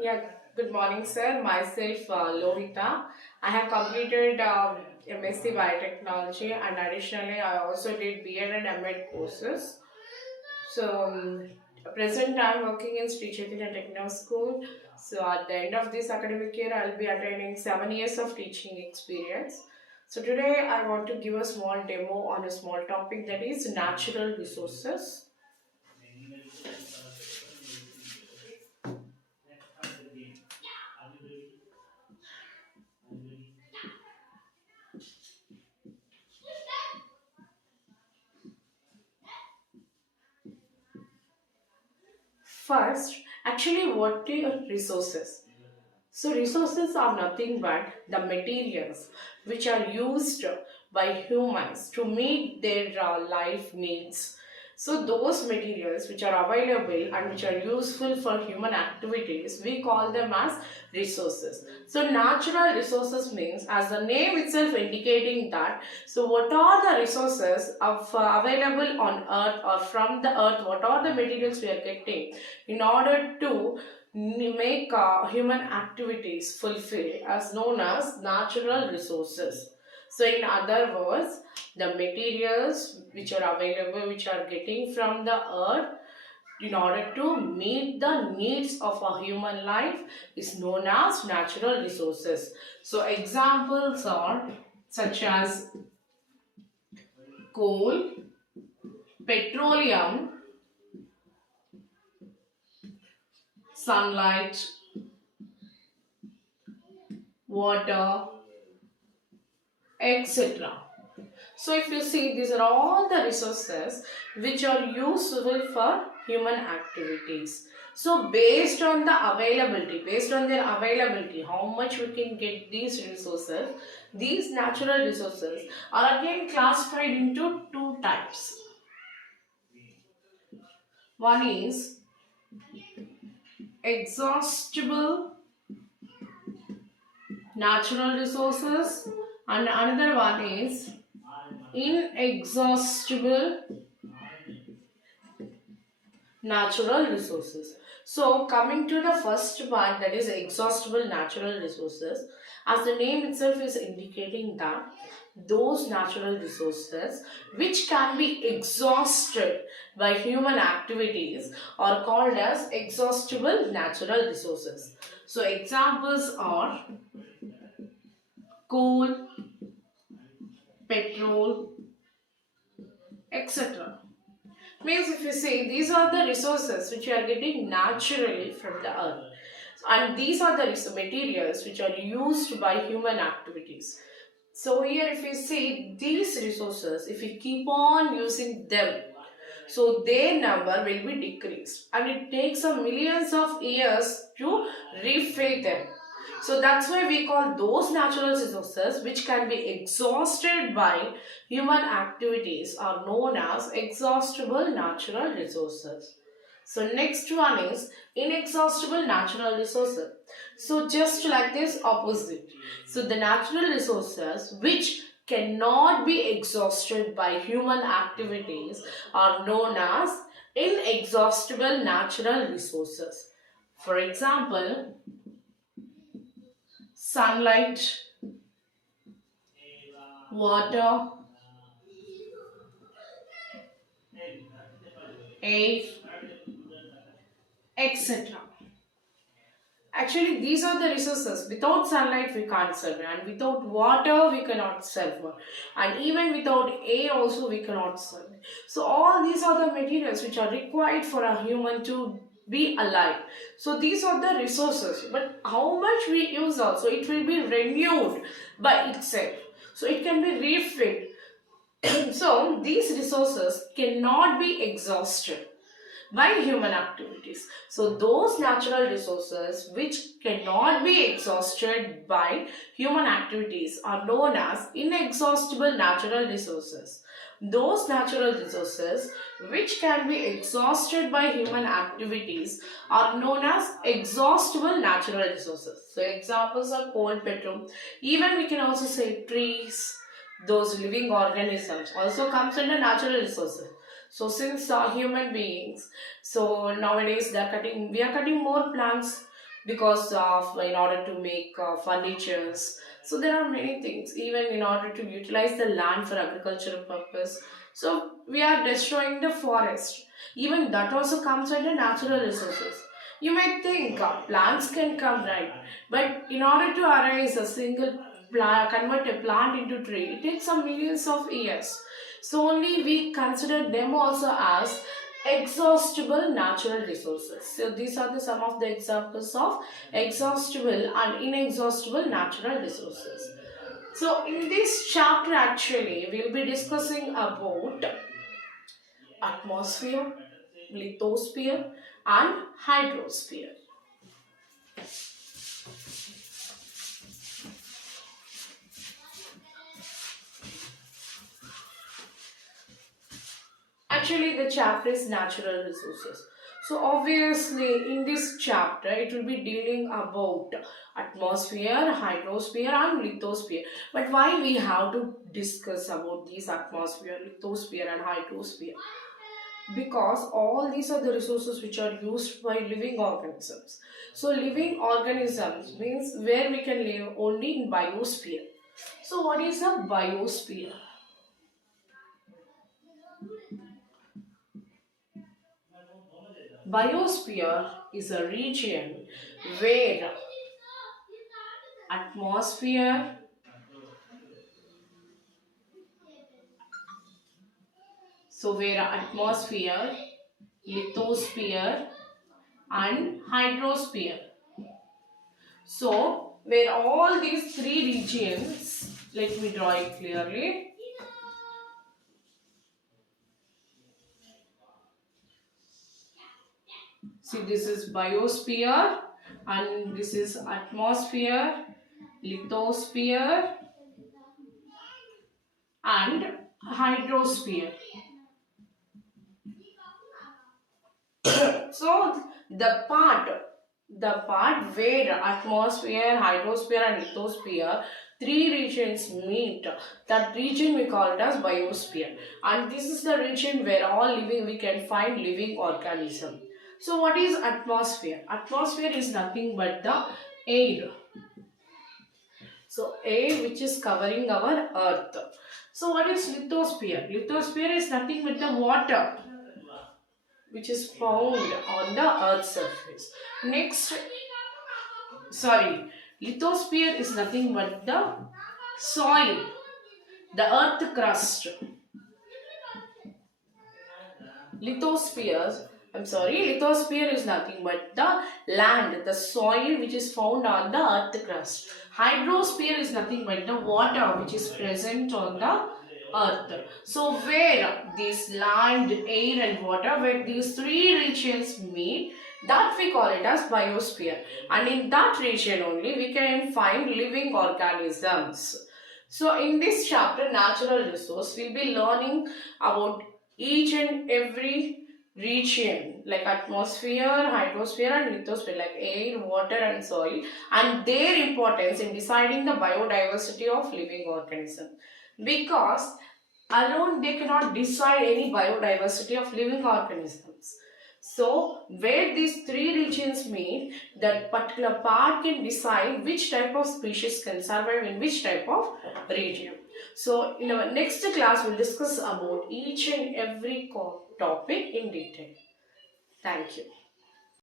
Yeah, good morning, sir. Myself, Lohita. I have completed MSc Biotechnology, and additionally, I also did B.Ed and M.Ed courses. So, present I am working in Sri Chaitanya Techno School. So, at the end of this academic year, I will be attaining 7 years of teaching experience. So, today I want to give a small demo on a small topic, that is natural resources. First, actually, what are resources? So, resources are nothing but the materials which are used by humans to meet their life needs. So, those materials which are available and which are useful for human activities, we call them as resources. So, natural resources means, as the name itself indicating that, so what are the resources of available on earth or from the earth, what are the materials we are getting in order to make human activities fulfill as known as natural resources. So in other words, the materials which are available, which are getting from the earth in order to meet the needs of a human life, is known as natural resources. So examples are such as coal, petroleum, sunlight, water, etc. So if you see, these are all the resources which are useful for human activities. So based on the availability, based on their availability, how much we can get these resources, these natural resources are again classified into two types. One is exhaustible natural resources, and another one is inexhaustible natural resources. So coming to the first part, that is exhaustible natural resources, as the name itself is indicating that those natural resources which can be exhausted by human activities are called as exhaustible natural resources. So examples are coal, petrol, etc. Means if you say these are the resources which you are getting naturally from the earth, and these are the materials which are used by human activities. So here if you see these resources, if we keep on using them, so their number will be decreased, and it takes a millions of years to refill them. So that's why we call those natural resources which can be exhausted by human activities are known as exhaustible natural resources. So next one is inexhaustible natural resources. So just like this opposite. So the natural resources which cannot be exhausted by human activities are known as inexhaustible natural resources. For example, sunlight, water, air, etc. Actually, these are the resources. Without sunlight, we can't survive, and without water, we cannot survive, and even without air, also we cannot survive. So, all these are the materials which are required for a human to be alive. So, these are the resources. But how much we use also, it will be renewed by itself. So, it can be refilled. So, these resources cannot be exhausted by human activities. So those natural resources which cannot be exhausted by human activities are known as inexhaustible natural resources. Those natural resources which can be exhausted by human activities are known as exhaustible natural resources. So examples are coal, petrol, even we can also say trees, those living organisms also comes under natural resources. So since human beings, so nowadays we are cutting more plants, because of in order to make furnitures. So there are many things, even in order to utilize the land for agricultural purpose. So we are destroying the forest. Even that also comes under natural resources. You may think plants can come, right, but in order to arise a single plant, convert a plant into tree, it takes some millions of years. So only we consider them also as exhaustible natural resources. So these are the some of the examples of exhaustible and inexhaustible natural resources. So in this chapter actually we'll be discussing about atmosphere, lithosphere and hydrosphere. Actually, the chapter is natural resources. So obviously, in this chapter, it will be dealing about atmosphere, hydrosphere, and lithosphere. But why we have to discuss about these atmosphere, lithosphere, and hydrosphere? Because all these are the resources which are used by living organisms. So living organisms means where we can live only in biosphere. So what is a biosphere? Biosphere is a region where atmosphere, where atmosphere, lithosphere and hydrosphere. So where all these three regions, let me draw it clearly. See, this is biosphere and this is atmosphere, lithosphere and hydrosphere. So the part where atmosphere, hydrosphere and lithosphere, three regions meet, that region we call it as biosphere. And this is the region where all living we can find living organism. So what is atmosphere? Atmosphere is nothing but the air. So air which is covering our earth. So what is lithosphere? Lithosphere is nothing but the water which is found on the earth's surface. Next, lithosphere is nothing but the soil, the earth crust. Lithosphere is nothing but the land, the soil which is found on the earth crust. Hydrosphere is nothing but the water which is present on the earth. So where this land, air and water, where these three regions meet, that we call it as biosphere. And in that region only we can find living organisms. So in this chapter, natural resource, we'll be learning about each and every region like atmosphere, hydrosphere and lithosphere, like air, water and soil, and their importance in deciding the biodiversity of living organism. Because alone they cannot decide any biodiversity of living organisms. So where these three regions meet, that particular part can decide which type of species can survive in which type of region. So in our next class, we'll discuss about each and every topic in detail. Thank you.